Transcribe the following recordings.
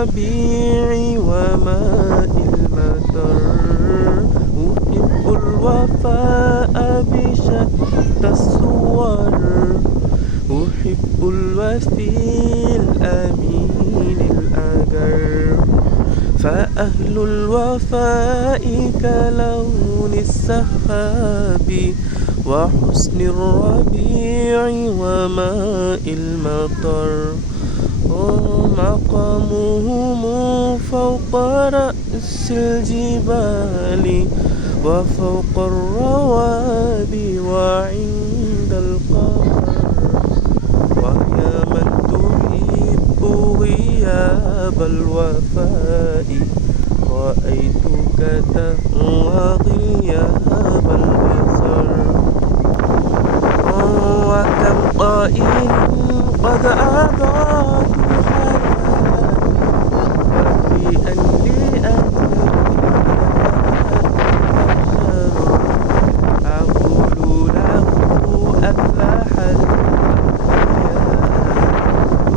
الربيع وماء المطر. أحب الوفاء بشتى الصور. أحب الوفي الأمين الأجر. فأهل الوفاء كلون السحاب وحسن الربيع وماء المطر. مقامهم فوق رأس الجبال وفوق الروابي وعند القمر. ويا من تحب غياب الوفاء رأيتك تهوى غياب البصر. وكم قائل قد أضاعت حياتي أقول له أفلح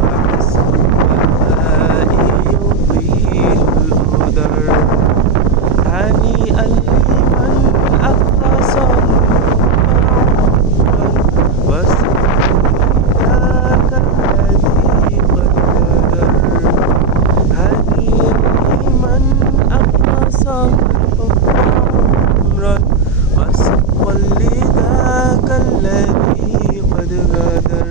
وحسن الوفاء يطيل الأدر. هنيئا لمن أخلص وسقا لذاك الذي قد غدر.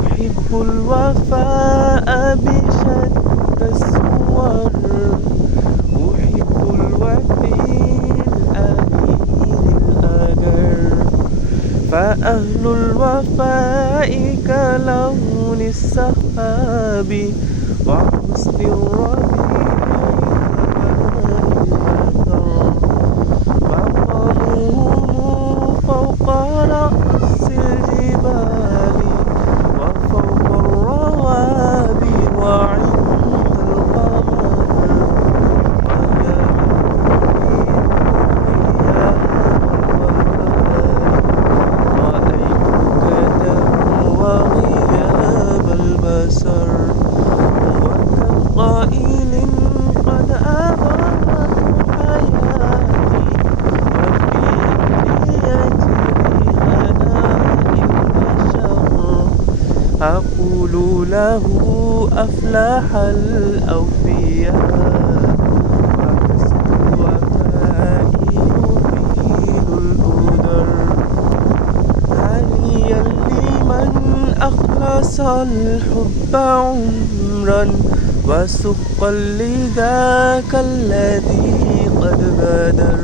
أحب الوفاء بشتى الصور. أحب الوفي الأمين الأجر. فأهل الوفاء كلون السحاب وحسن الربيع فوق رأس الجبال وفوق الروابي وعند القمر. ويا رأيتك تهوى غياب البصر. وكم قائل قد أضاعت حياتي أقول له أفلح الأوفياء وحسن الوفاء يطيل الأدر. هنيئا لمن أخلص الحب عمرا وسقا لذاك الذي قد غدر.